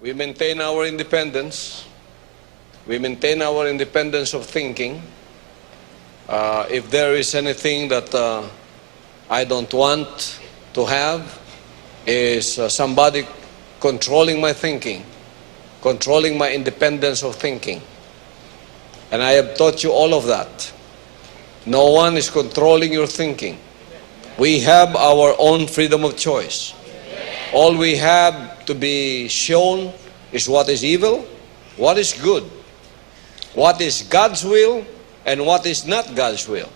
We maintain our independence. We maintain our independence of thinking. If there is anything that I don't want to have, is somebody controlling my thinking, controlling my independence of thinking. And I have taught you all of that. No one is controlling your thinking. We have our own freedom of choice. All we have to be shown is what is evil, what is good, what is God's will, and what is not God's will.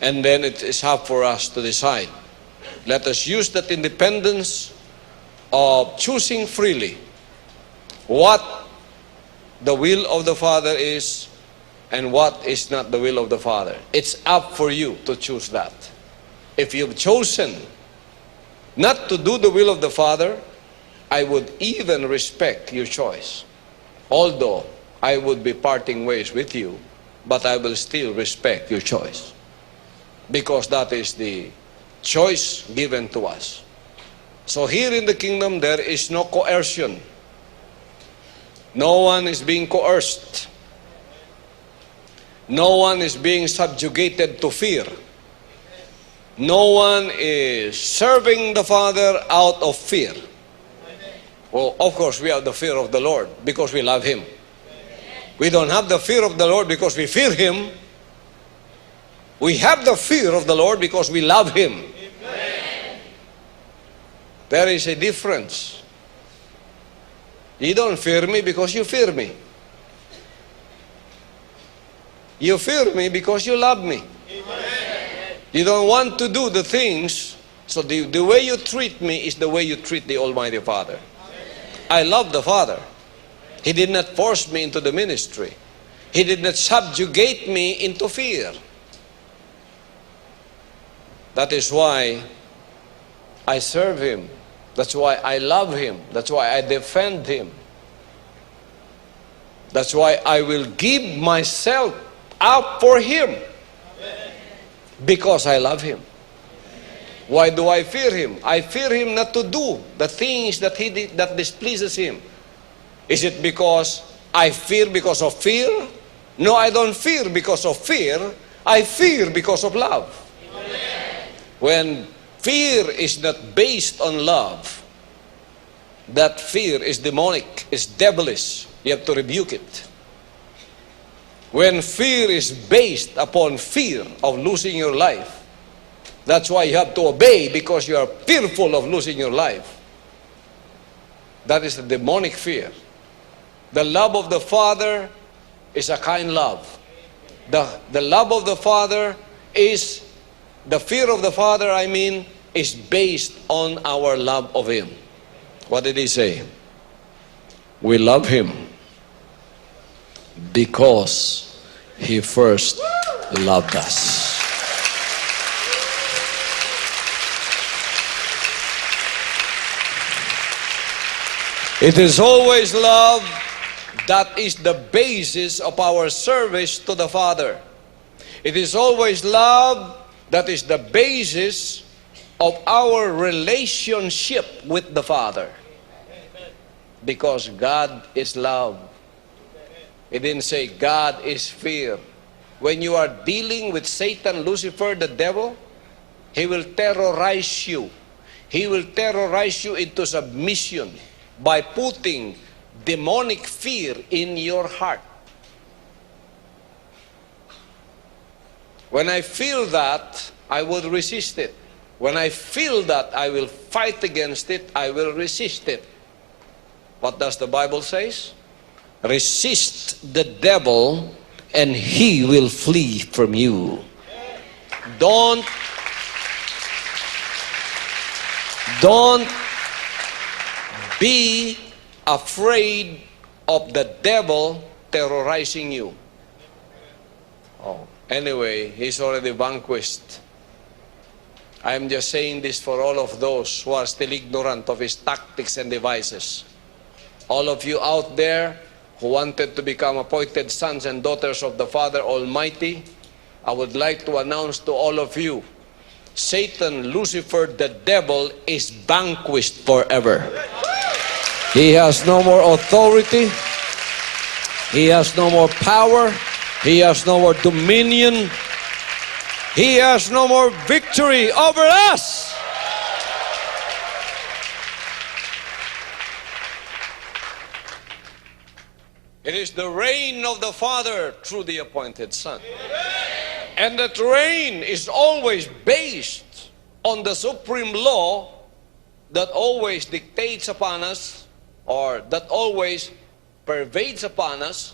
And then it is up for us to decide. Let us use that independence of choosing freely what the will of the Father is and what is not the will of the Father. It's up for you to choose that. If you've chosen not to do the will of the Father, I would even respect your choice. Although I would be parting ways with you, but I will still respect your choice. Because that is the choice given to us. So here in the kingdom, there is no coercion. No one is being coerced. No one is being subjugated to fear. No one is serving the Father out of fear. Well, of course, we have the fear of the Lord because we love Him. We don't have the fear of the Lord because we fear Him. We have the fear of the Lord because we love Him. There is a difference. You don't fear me because you fear me. You fear me because you love me. You don't want to do the things, so the way you treat me is the way you treat the Almighty Father. I love the Father. He did not force me into the ministry. He did not subjugate me into fear. That is why I serve Him. That's why I love Him. That's why I defend Him. That's why I will give myself up for Him. Because I love Him. Why do I fear Him? I fear Him not to do the things that He did that displeases Him. Is it because I fear because of fear? No, I don't fear because of fear. I fear because of love. When fear is not based on love, that fear is demonic, is devilish. You have to rebuke it. When fear is based upon fear of losing your life, that's why you have to obey, because you are fearful of losing your life. That is the demonic fear. The love of the Father is a kind love. The love of the Father is, the fear of the Father, is based on our love of Him. What did He say? We love Him because He first loved us. It is always love that is the basis of our service to the Father. It is always love that is the basis of our relationship with the Father. Because God is love. He didn't say God is fear. When you are dealing with Satan, Lucifer, the devil, he will terrorize you. He will terrorize you into submission by putting demonic fear in your heart. When I feel that, I will resist it. When I feel that I will fight against it, I will resist it. What does the Bible say? Resist the devil and he will flee from you. Don't be afraid of the devil terrorizing you. Oh, anyway, he's already vanquished. I am just saying this for all of those who are still ignorant of his tactics and devices. All of you out there who wanted to become appointed sons and daughters of the Father Almighty, I would like to announce to all of you, Satan, Lucifer, the devil is vanquished forever. He has no more authority. He has no more power. He has no more dominion. He has no more victory over us. It is the reign of the Father through the appointed Son. And that reign is always based on the supreme law that always dictates upon us, or that always pervades upon us,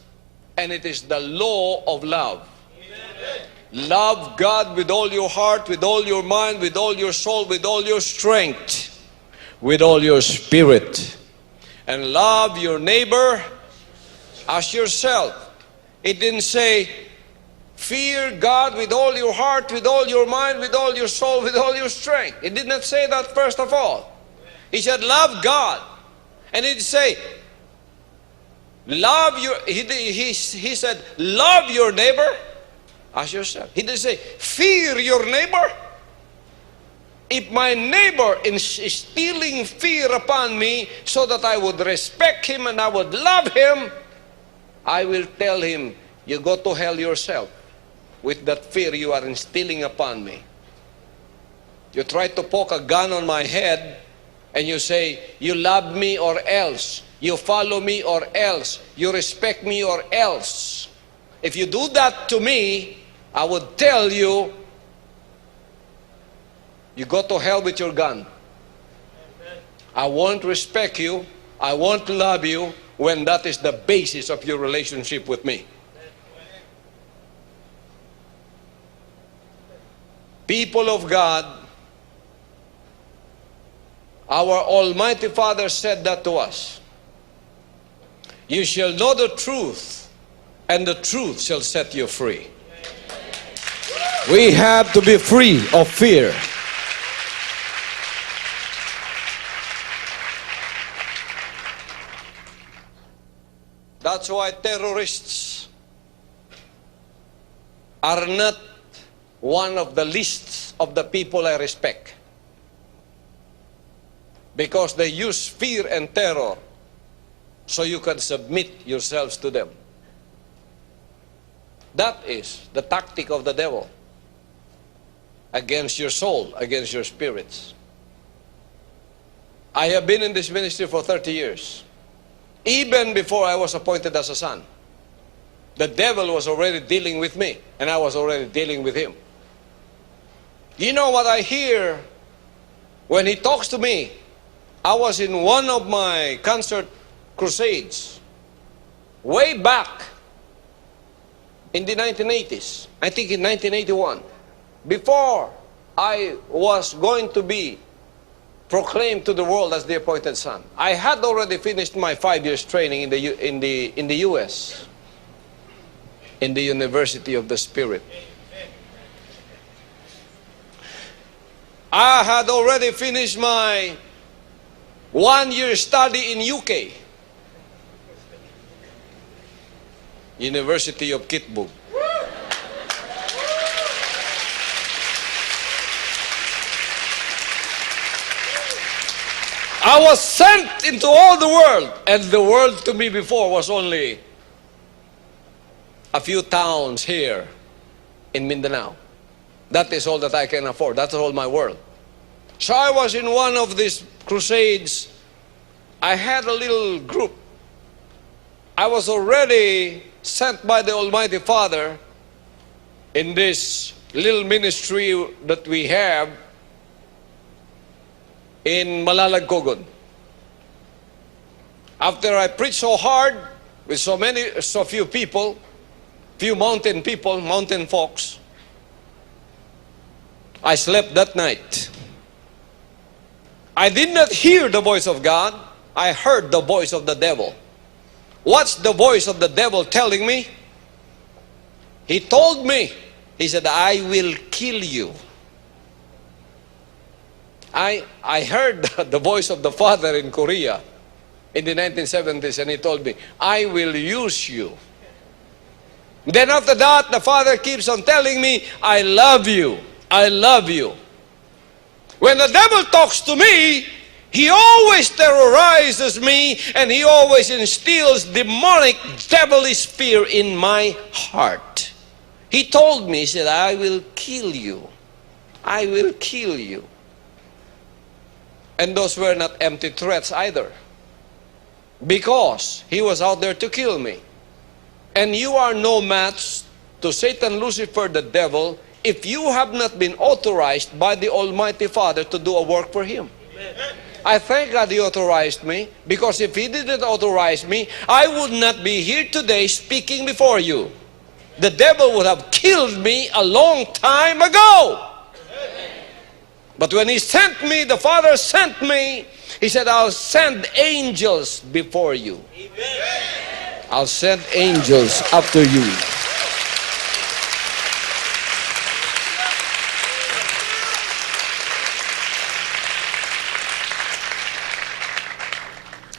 and it is the law of love. Amen. Love God with all your heart, with all your mind, with all your soul, with all your strength, with all your spirit. And love your neighbor as yourself. It didn't say, fear God with all your heart, with all your mind, with all your soul, with all your strength. It did not say that first of all. He said, love God. And it did say, love your, he said, love your neighbor as yourself. He didn't say, fear your neighbor. If my neighbor is instilling fear upon me so that I would respect him and I would love him, I will tell him, you go to hell yourself with that fear you are instilling upon me. You try to poke a gun on my head and you say, you love me or else. You follow me or else. You respect me or else. If you do that to me, I would tell you, you go to hell with your gun. I won't respect you. I won't love you when that is the basis of your relationship with me. People of God, our Almighty Father said that to us. You shall know the truth, and the truth shall set you free. We have to be free of fear. That's why terrorists are not one of the lists of the people I respect. Because they use fear and terror so you can submit yourselves to them. That is the tactic of the devil against your soul, against your spirits. I have been in this ministry for 30 years. Even before I was appointed as a son, the devil was already dealing with me, and I was already dealing with him. You know what I hear when he talks to me? I was in one of my concert crusades way back in the 1980s, I think in 1981, before I was going to be proclaimed to the world as the appointed son. I had already finished my 5 years training in the U.S., in the University of the Spirit. I had already finished my 1-year study in UK, University of Kitbug. I was sent into all the world, and the world to me before was only a few towns here in Mindanao. That is all that I can afford. That's all my world. So I was in one of these crusades. I had a little group. I was already sent by the Almighty Father in this little ministry that we have in Malalagkogon. After I preached so hard with so few people, few mountain people, mountain folks, I slept that night. I did not hear the voice of God. I heard the voice of the devil. What's the voice of the devil telling me? He told me, he said, I will kill you. I heard the voice of the Father in Korea in the 1970s, and he told me, I will use you. Then after that, the Father keeps on telling me, I love you. I love you. When the devil talks to me, He always terrorizes me, and he always instills demonic, devilish fear in my heart. He told me, he said, I will kill you. I will kill you. And those were not empty threats either, because he was out there to kill me. And you are no match to Satan, Lucifer, the devil, if you have not been authorized by the Almighty Father to do a work for him. Amen. I thank God he authorized me, because if he didn't authorize me, I would not be here today speaking before you. The devil would have killed me a long time ago. Amen. But when he sent me, the Father sent me, he said, I'll send angels before you. Amen. I'll send angels after you.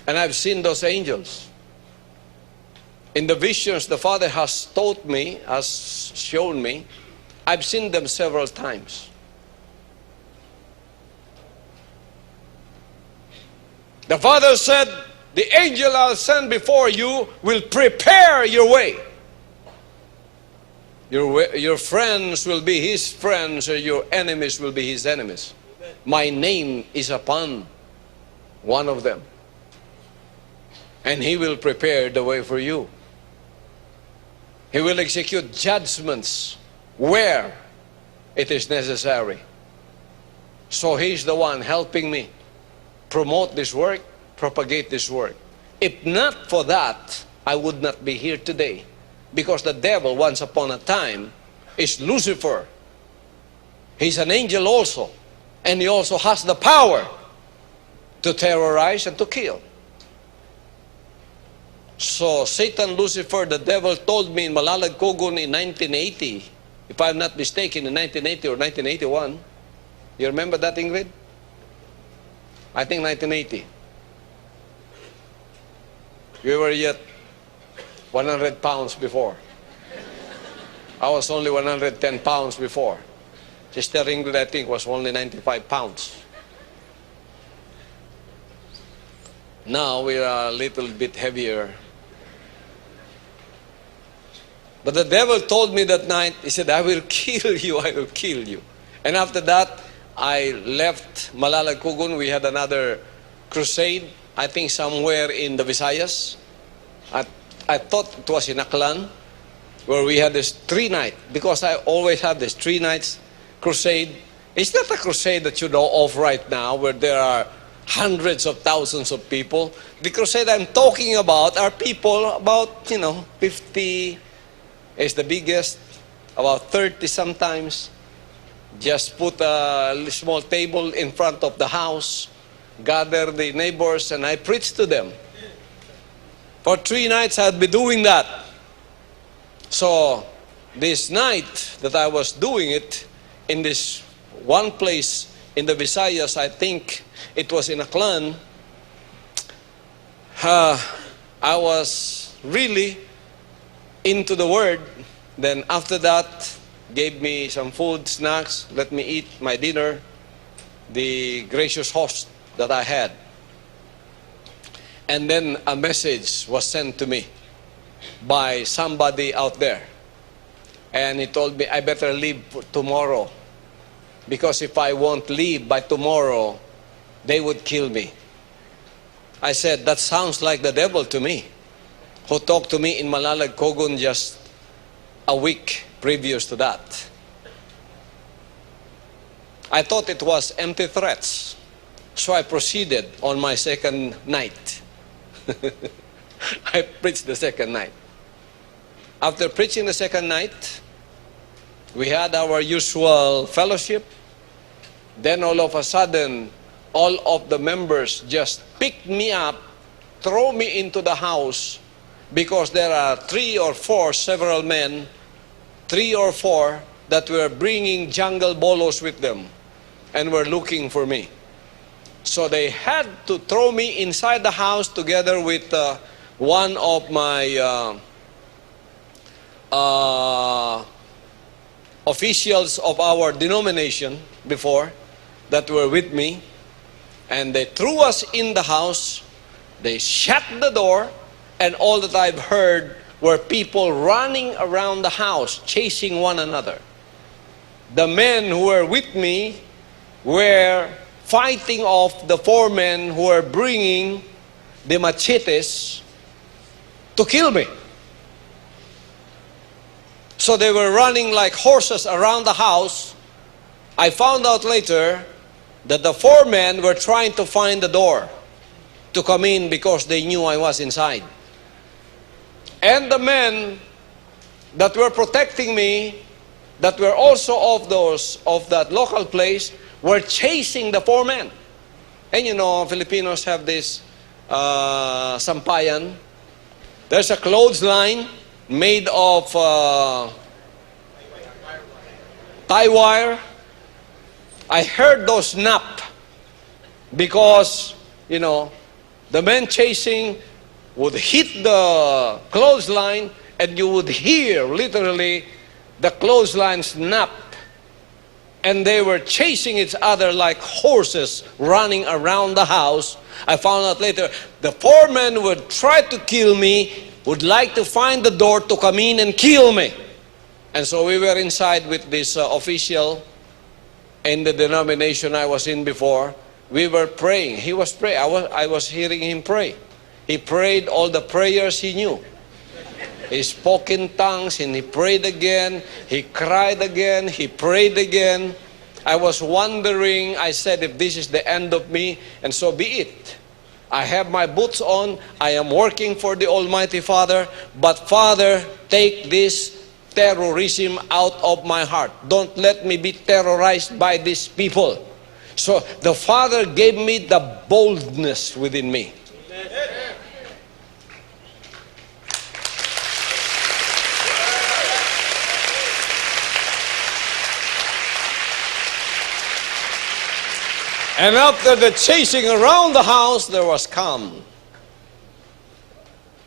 And I've seen those angels. In the visions the Father has taught me, has shown me, I've seen them several times. The Father said, the angel I'll send before you will prepare your way. Your friends will be his friends, or your enemies will be his enemies. My name is upon one of them. And he will prepare the way for you. He will execute judgments where it is necessary. So he's the one helping me promote this work, propagate this work. If not for that, I would not be here today. Because the devil, once upon a time, is Lucifer. He's an angel also. And he also has the power to terrorize and to kill. So Satan, Lucifer, the devil told me in Malalagkogon in 1980, if I'm not mistaken, in 1980 or 1981. You remember that, Ingrid? I think 1980. We were yet 100 pounds before. I was only 110 pounds before. Sister Ingrid, I think, was only 95 pounds. Now we are a little bit heavier. But the devil told me that night, he said, I will kill you, I will kill you. And after that, I left Malalagkogon. We had another crusade, I think somewhere in the Visayas. I thought it was in Aklan, where we had this 3-night, because I always have this 3 nights crusade. It's not a crusade that you know of right now, where there are hundreds of thousands of people. The crusade I'm talking about are people about, 50 is the biggest, about 30 sometimes. Just put a small table in front of the house, gather the neighbors, and I preach to them. For 3 nights I'd be doing that. So this night that I was doing it in this one place in the Visayas, I think it was in Aklan, I was really into the Word. Then after that, gave me some food, snacks, let me eat my dinner, the gracious host that I had. And then a message was sent to me by somebody out there. And he told me I better leave tomorrow, because if I won't leave by tomorrow, they would kill me. I said, that sounds like the devil to me, who talked to me in Malalagkogon just a week previous to that. I thought it was empty threats. So I proceeded on my second night. I preached the second night. After preaching the second night, we had our usual fellowship. Then all of a sudden, all of the members just picked me up, throw me into the house, because there are 3 or 4 several men, 3 or 4 that were bringing jungle bolos with them and were looking for me. So they had to throw me inside the house together with one of my officials of our denomination before that were with me. And they threw us in the house. They shut the door. And all that I've heard were people running around the house, chasing one another. The men who were with me were fighting off the 4 men who were bringing the machetes to kill me. So they were running like horses around the house. I found out later that the 4 men were trying to find the door to come in because they knew I was inside. And the men that were protecting me, that were also of that local place, were chasing the 4 men. And you know, Filipinos have this sampayan. There's a clothesline made of tie wire. I heard those snap because, you know, the men chasing would hit the clothesline and you would hear literally the clothesline snap. And they were chasing each other like horses running around the house. I found out later the 4 men would try to kill me, would like to find the door to come in and kill me. And so we were inside with this official in the denomination I was in before. We were praying. He was praying. I was hearing him pray. He prayed all the prayers he knew. He spoke in tongues and he prayed again. He cried again. He prayed again. I was wondering, I said, if this is the end of me, and so be it. I have my boots on. I am working for the Almighty Father. But Father, take this terrorism out of my heart. Don't let me be terrorized by these people. So the Father gave me the boldness within me. And after the chasing around the house, there was calm.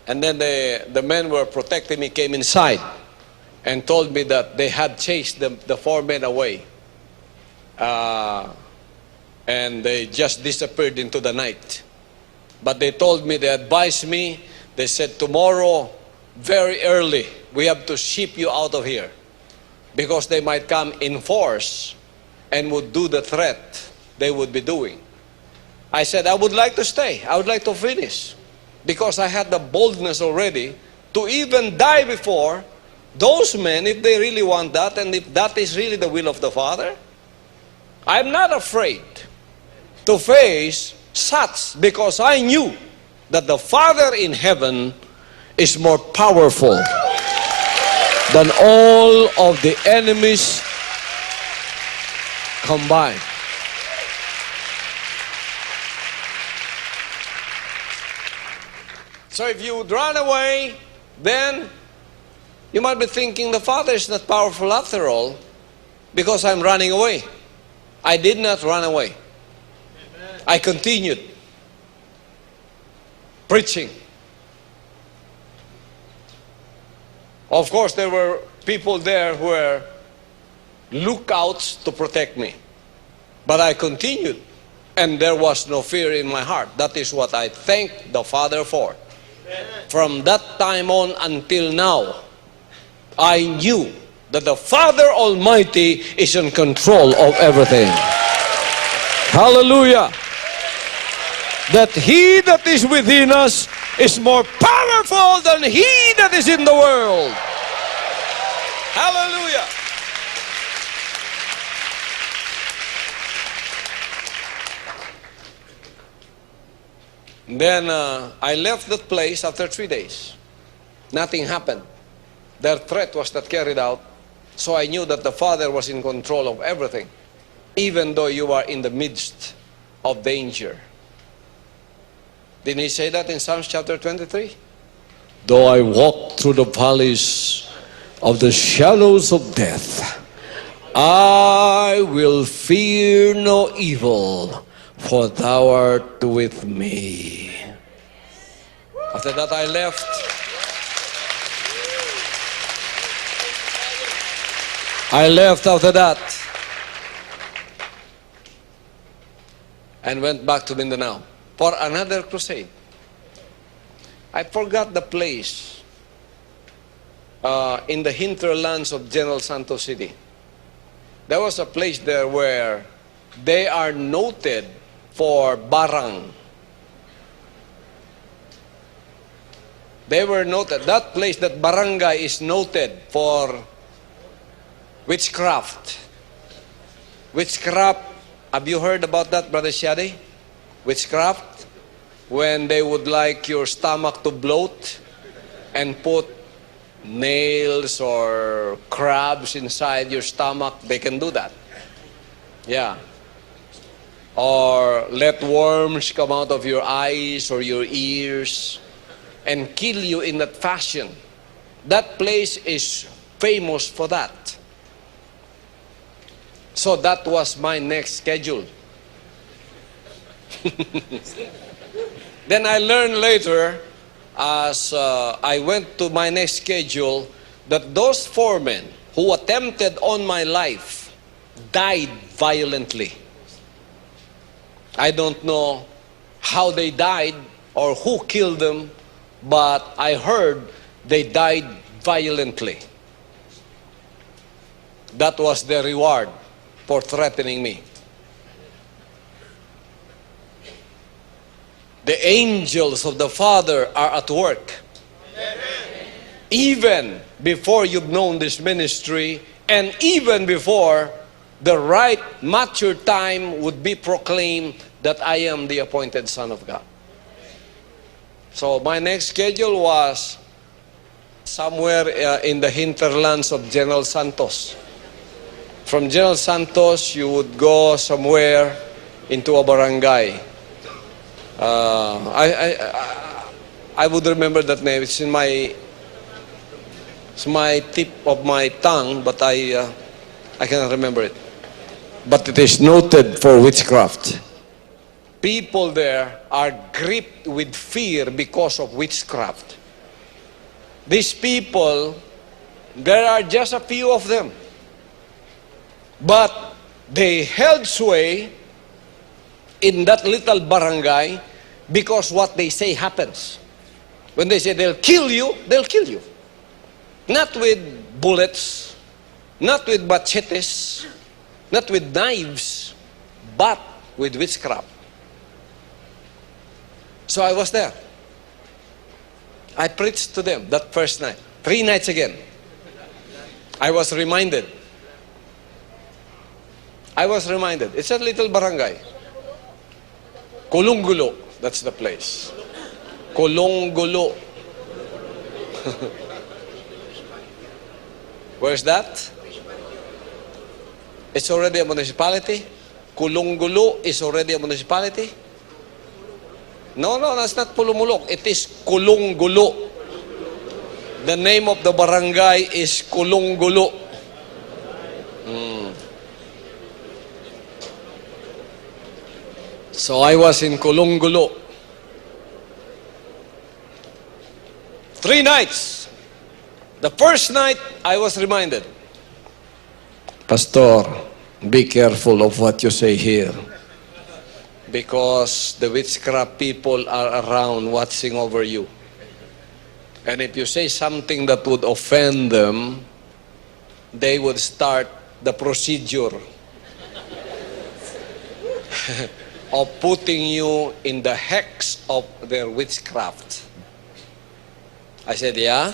And then the men were protecting me, came inside and told me that they had chased the 4 men away. And they just disappeared into the night. But they told me, they advised me, they said, tomorrow, very early, we have to ship you out of here. Because they might come in force and would do the threat they would be doing. I said, I would like to stay. I would like to finish. Because I had the boldness already to even die before those men, if they really want that, and if that is really the will of the Father. I'm not afraid to face such, because I knew that the Father in heaven is more powerful than all of the enemies combined. So if you would run away, then you might be thinking the Father is not powerful after all because I'm running away. I did not run away. I continued preaching. Of course, there were people there who were lookouts to protect me. But I continued, and there was no fear in my heart. That is what I thank the Father for. From that time on until now, I knew that the Father Almighty is in control of everything. Hallelujah. That He that is within us is more powerful than he that is in the world. Hallelujah. Then I left that place after 3 days. Nothing happened. Their threat was not carried out. So I knew that the Father was in control of everything, even though you are in the midst of danger. Didn't He say that in Psalms chapter 23? Though I walk through the valleys of the shadows of death, I will fear no evil, for thou art with me. After that I left. After that. and went back to Mindanao for another crusade. I forgot the place in the hinterlands of General Santos City. There was a place there where they are noted for barang. They were noted, that place, that barangay is noted for witchcraft. Witchcraft, have you heard about that, Brother Shadi? Witchcraft, when they would like your stomach to bloat and put nails or crabs inside your stomach, they can do that. Yeah. Or let worms come out of your eyes or your ears and kill you in that fashion. That place is famous for that. So that was my next schedule. Then I learned later, as I went to my next schedule, that those foremen who attempted on my life died violently. I don't know how they died or who killed them, but I heard they died violently. That was their reward for threatening me. The angels of the Father are at work. Even before you've known this ministry, and even before the right mature time would be proclaimed that I am the appointed Son of God. So my next schedule was somewhere in the hinterlands of General Santos. From General Santos, you would go somewhere into a barangay. I would remember that name. It's in my tip of my tongue, but I cannot remember it. But it is noted for witchcraft. People there are gripped with fear because of witchcraft. These people, there are just a few of them, but they held sway in that little barangay because what they say happens. When they say they'll kill you, they'll kill you. Not with bullets, not with machetes, not with knives, but with witchcraft. So I was there. I preached to them that first night. 3 nights again. I was reminded. It's a little barangay. Kulunggulo, that's the place. Kulunggulo. Where's that? It's already a municipality. Kulunggulo is already a municipality. No, that's not Pulumulok. It is Kulunggulo. The name of the barangay is Kulunggulo. So I was in Kulunggulo. 3 nights. The first night, I was reminded, Pastor, be careful of what you say here, because the witchcraft people are around watching over you. And if you say something that would offend them, they would start the procedure of putting you in the hex of their witchcraft. I said, yeah,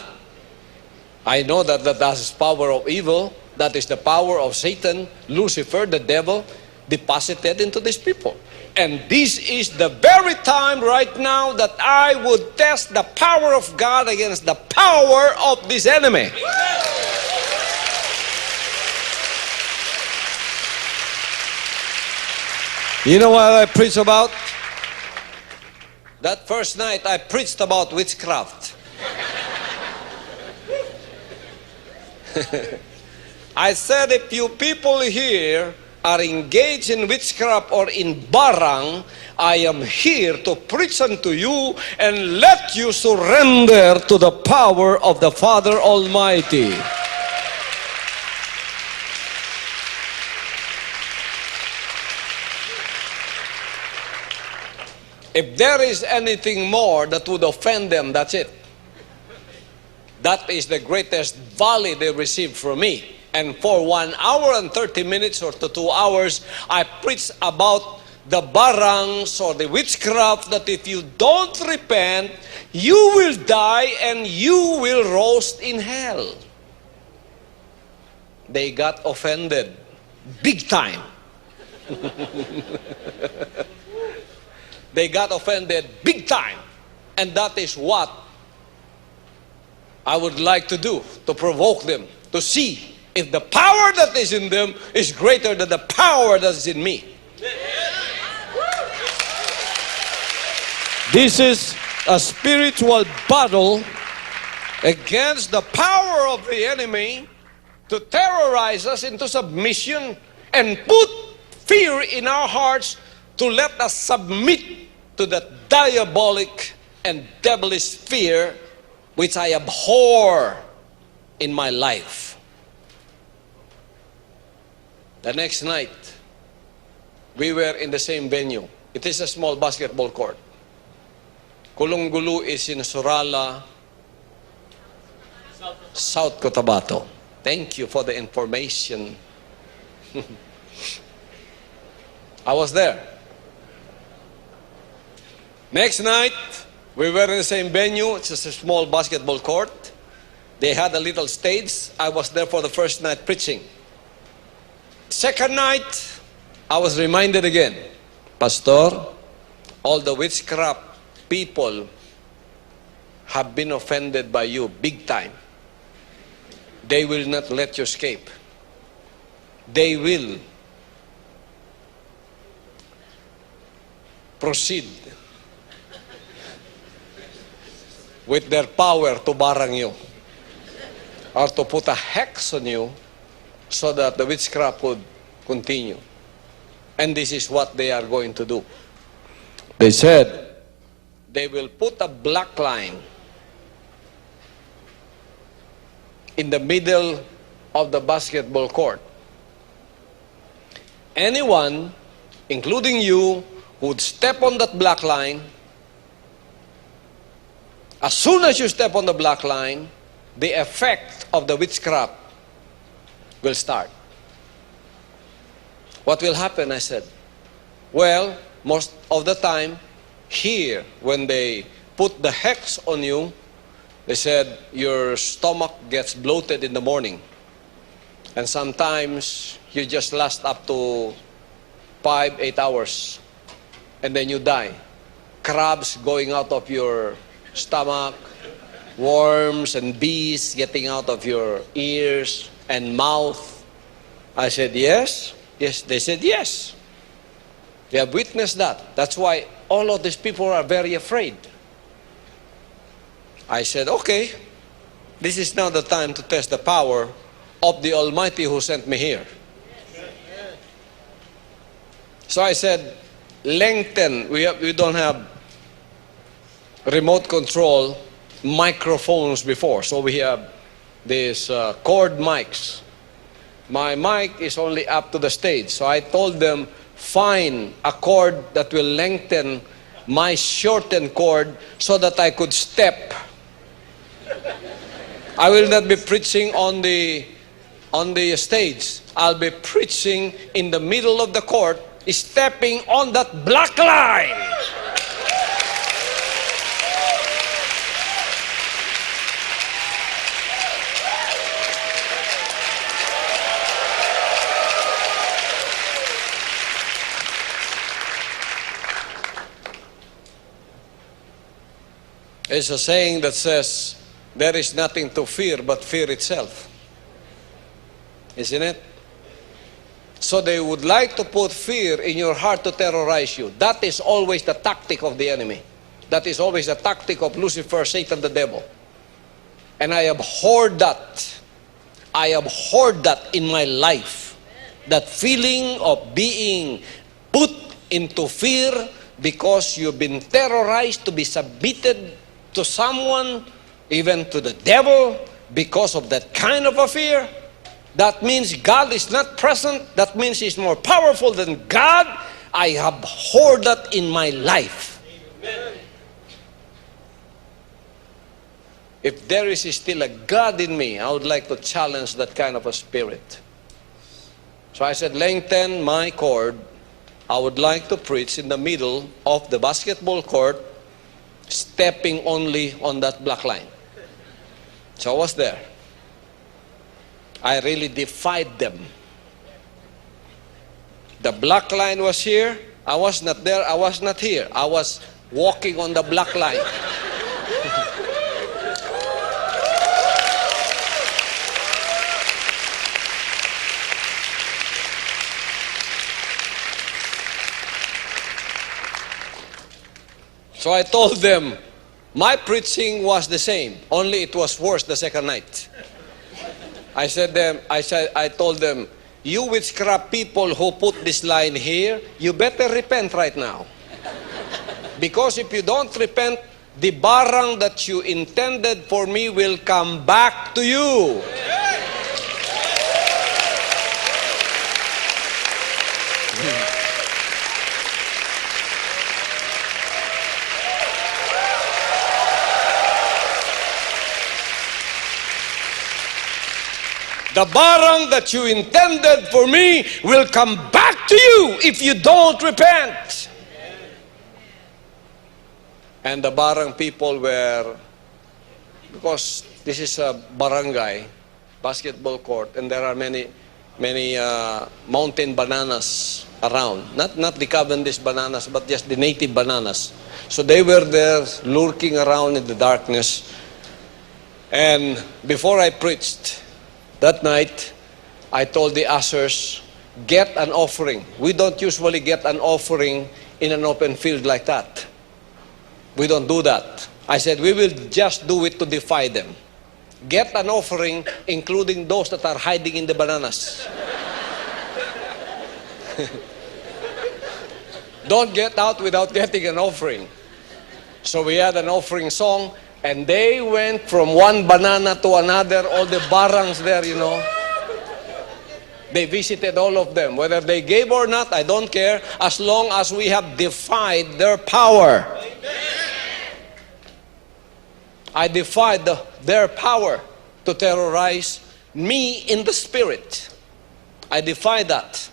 I know that is power of evil. That is the power of Satan, Lucifer, the devil, deposited into these people. And this is the very time right now that I would test the power of God against the power of this enemy. You know what I preached about? That first night I preached about witchcraft. I said, if you people here are engaged in witchcraft or in barang, I am here to preach unto you and let you surrender to the power of the Father Almighty. If there is anything more that would offend them, that's it. That is the greatest volley they received from me. And for 1 hour and 30 minutes or to 2 hours, I preached about the barangs or the witchcraft that if you don't repent, you will die and you will roast in hell. They got offended big time. They got offended big time. And that is what I would like to do, to provoke them, to see if the power that is in them is greater than the power that is in me. This is a spiritual battle against the power of the enemy to terrorize us into submission and put fear in our hearts to let us submit to that diabolic and devilish fear which I abhor in my life. The next night, we were in the same venue. It is a small basketball court. Kulunggulu is in Surala, South Cotabato. Thank you for the information. I was there. Next night, we were in the same venue. It's just a small basketball court. They had a little stage. I was there for the first night preaching. Second night, I was reminded again, Pastor, all the witchcraft people have been offended by you big time. They will not let you escape. They will proceed with their power to barang you or to put a hex on you so that the witchcraft would continue. And this is what they are going to do. They said they will put a black line in the middle of the basketball court. Anyone, including you, who would step on that black line, as soon as you step on the black line, the effect of the witchcraft will start. What will happen, I said? Well, most of the time, here, when they put the hex on you, they said your stomach gets bloated in the morning. And sometimes you just last up to 5-8 hours. And then you die. Crabs going out of your stomach, worms and bees getting out of your ears and mouth. I said, yes. Yes, they said yes. They have witnessed that. That's why all of these people are very afraid. I said, okay, this is now the time to test the power of the Almighty who sent me here. So I said, lengthen. We don't have remote control microphones before, so we have these cord mics. My mic is only up to the stage, so I told them, find a cord that will lengthen my shortened cord so that I could step. I will not be preaching on the stage. I'll be preaching in the middle of the court, stepping on that black line. It's a saying that says, there is nothing to fear but fear itself. Isn't it? So they would like to put fear in your heart to terrorize you. That is always the tactic of the enemy. That is always the tactic of Lucifer, Satan, the devil. And I abhorred that. I abhorred that in my life. That feeling of being put into fear because you've been terrorized to be submitted to someone, even to the devil, because of that kind of a fear. That means God is not present. That means He's more powerful than God. I abhor that in my life. if there is still a God in me, I would like to challenge that kind of a spirit. So I said, lengthen my cord. I would like to preach in the middle of the basketball court, stepping only on that black line. So I was there. I really defied them. The black line was here. I was not there. I was not here. I was walking on the black line. So I told them, my preaching was the same, only it was worse the second night. I told them, you witchcraft people who put this line here, you better repent right now. Because if you don't repent, the barang that you intended for me will come back to you. The barang that you intended for me will come back to you if you don't repent. And the barang people were, because this is a barangay, basketball court, and there are many mountain bananas around. Not the Cavendish bananas, but just the native bananas. So they were there lurking around in the darkness. And before I preached, that night, I told the ushers, get an offering. We don't usually get an offering in an open field like that. We don't do that. I said, we will just do it to defy them. Get an offering, including those that are hiding in the bananas. Don't get out without getting an offering. So we had an offering song, and they went from one banana to another, all the barangs there, you know. They visited all of them. Whether they gave or not, I don't care, as long as we have defied their power. I defied their power to terrorize me in the spirit. I defied that.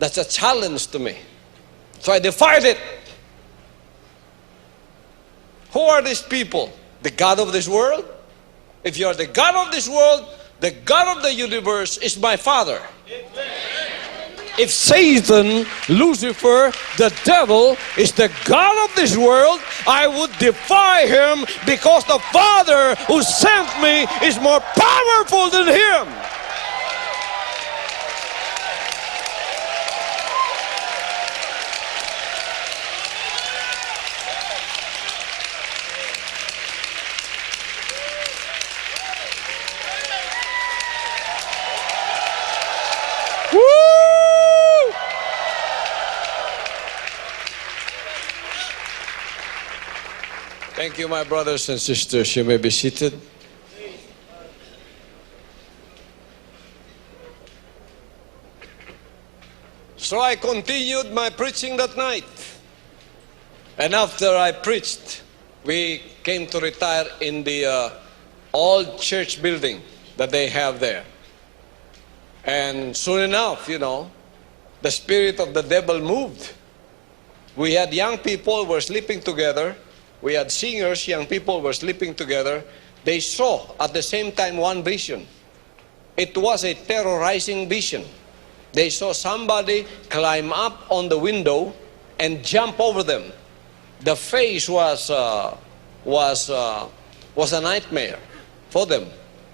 That's a challenge to me. So I defied it. Who are these people? The God of this world? If you are the God of this world, the God of the universe is my Father. If Satan, Lucifer, the devil, is the God of this world, I would defy him because the Father who sent me is more powerful than him. Thank you, my brothers and sisters. You may be seated. So I continued my preaching that night. And after I preached, we came to retire in the old church building that they have there. And soon enough, you know, the spirit of the devil moved. We had young people were sleeping together. We had singers, young people were sleeping together. They saw at the same time one vision. It was a terrorizing vision. They saw somebody climb up on the window and jump over them. The face was a nightmare for them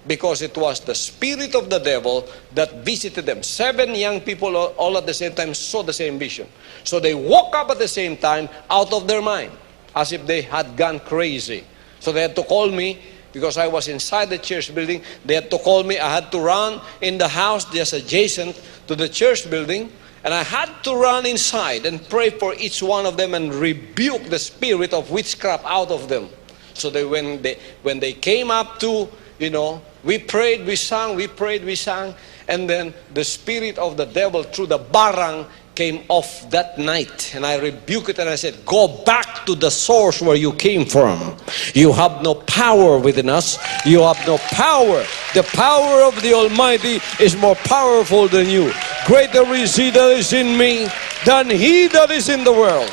because it was the spirit of the devil that visited them. 7 young people all at the same time saw the same vision. So they woke up at the same time out of their mind, as if they had gone crazy. So they had to call me because I was inside the church building. They had to call me. I had to run in the house just adjacent to the church building. And I had to run inside and pray for each one of them and rebuke the spirit of witchcraft out of them. So that when they came up to, you know, we prayed, we sang, we prayed, we sang. And then the spirit of the devil through the barang came off that night, and I rebuked it and I said, go back to the source where you came from. You have no power within us. You have no power. The power of the Almighty is more powerful than you. Greater is He that is in me than he that is in the world.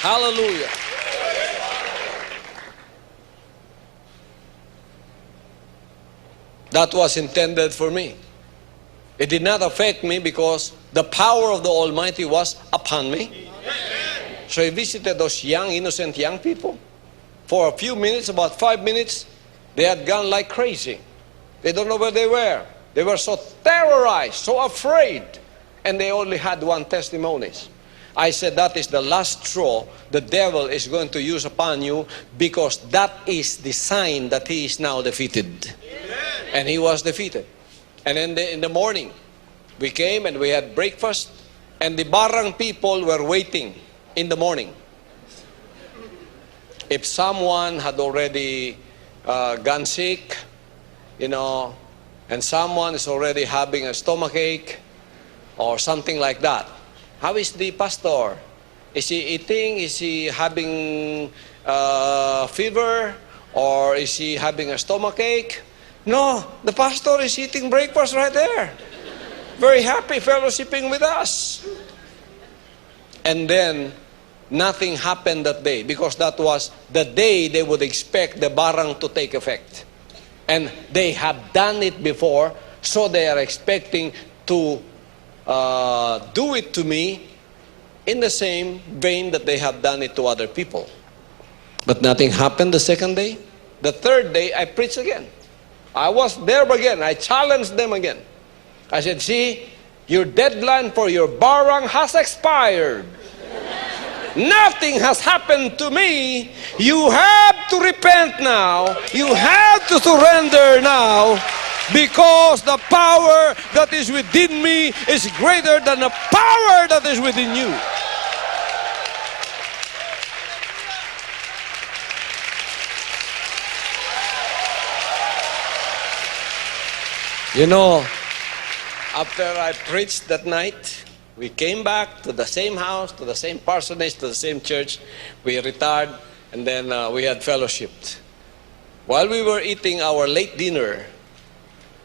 Hallelujah. That was intended for me. It did not affect me because the power of the Almighty was upon me. So I visited those young, innocent young people. For a few minutes, about 5 minutes, they had gone like crazy. They don't know where they were. They were so terrorized, so afraid. And they only had one testimony. I said, that is the last straw the devil is going to use upon you, because that is the sign that he is now defeated. And he was defeated. And in the morning, we came and we had breakfast, and the barang people were waiting in the morning. If someone had already gone sick, and someone is already having a stomachache or something like that, how is the pastor? Is he eating? Is he having fever? Or is he having a stomachache? No, the pastor is eating breakfast right there. Very happy, fellowshipping with us. And then, nothing happened that day, because that was the day they would expect the barang to take effect. And they have done it before, so they are expecting to do it to me in the same vein that they have done it to other people. But nothing happened the second day. The third day, I preached again. I was there again. I challenged them again. I said, see, your deadline for your barang has expired. Nothing has happened to me. You have to repent now. You have to surrender now, because the power that is within me is greater than the power that is within you. After I preached that night, we came back to the same house, to the same parsonage, to the same church. We retired, and then we had fellowshipped. While we were eating our late dinner,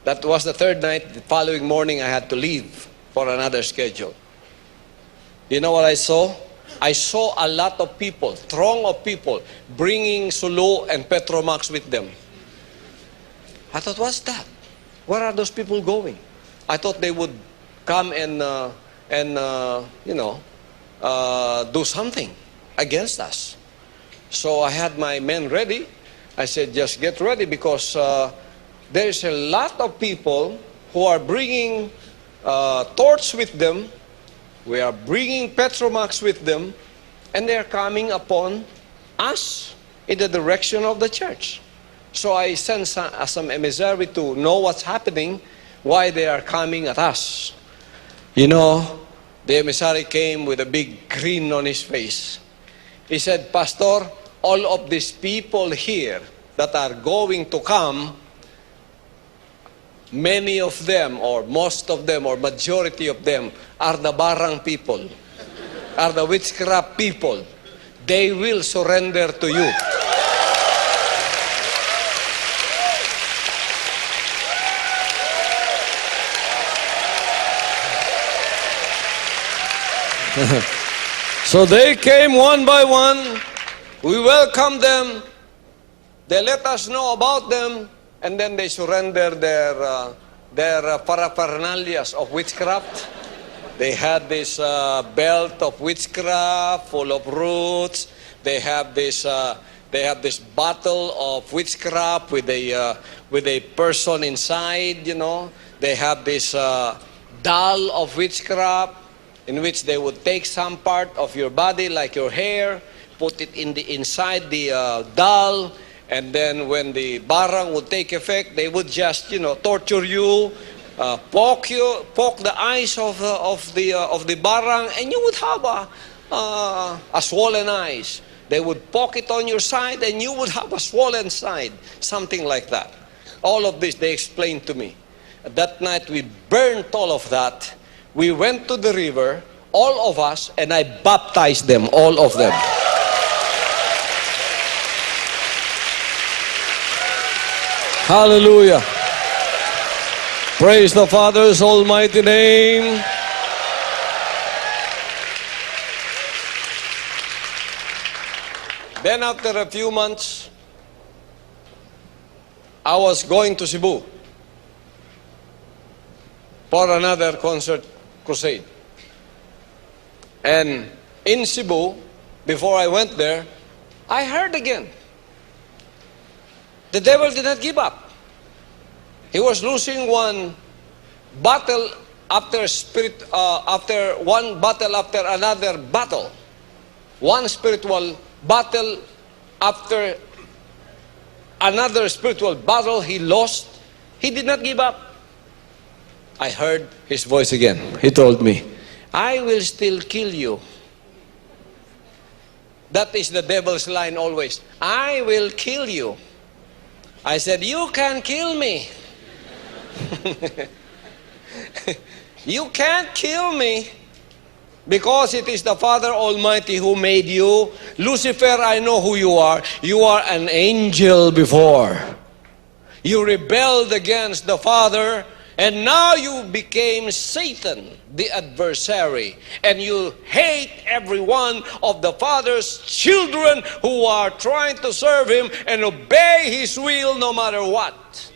that was the third night. The following morning, I had to leave for another schedule. You know what I saw? I saw a lot of people, throng of people, bringing Sulu and Petromax with them. I thought, what's that? Where are those people going? I thought they would come and do something against us. So I had my men ready. I said, just get ready, because there is a lot of people who are bringing torch with them. We are bringing Petromax with them, and they are coming upon us in the direction of the church. So I sent some emissary to know what's happening, why they are coming at us. The emissary came with a big grin on his face. He said, Pastor, all of these people here that are going to come, many of them, or most of them, or majority of them, are the barang people, are the witchcraft people. They will surrender to you. So they came one by one. We welcomed them. They let us know about them, and then they surrendered their paraphernalias of witchcraft. They had this belt of witchcraft full of roots. They have this bottle of witchcraft with a person inside. They have this doll of witchcraft, in which they would take some part of your body, like your hair, put it inside the doll, and then when the barang would take effect, they would just torture you, poke the eyes of the barang, and you would have a swollen eyes. They would poke it on your side, and you would have a swollen side, something like that. All of this they explained to me. That night we burnt all of that, we went to the river, all of us, and I baptized them, all of them. Hallelujah. Praise the Father's almighty name. Then after a few months, I was going to Cebu for another concert crusade. And in Cebu, before I went there, I heard again. The devil did not give up. He was losing one battle after one battle after another battle. One spiritual battle after another spiritual battle he lost. He did not give up. I heard his voice again. He told me, I will still kill you. That is the devil's line always. I will kill you. I said, you can kill me. You can't kill me because it is the Father Almighty who made you. Lucifer, I know who you are. You are an angel before. You rebelled against the Father, and now you became Satan, the adversary, and you hate every one of the Father's children who are trying to serve Him and obey His will no matter what.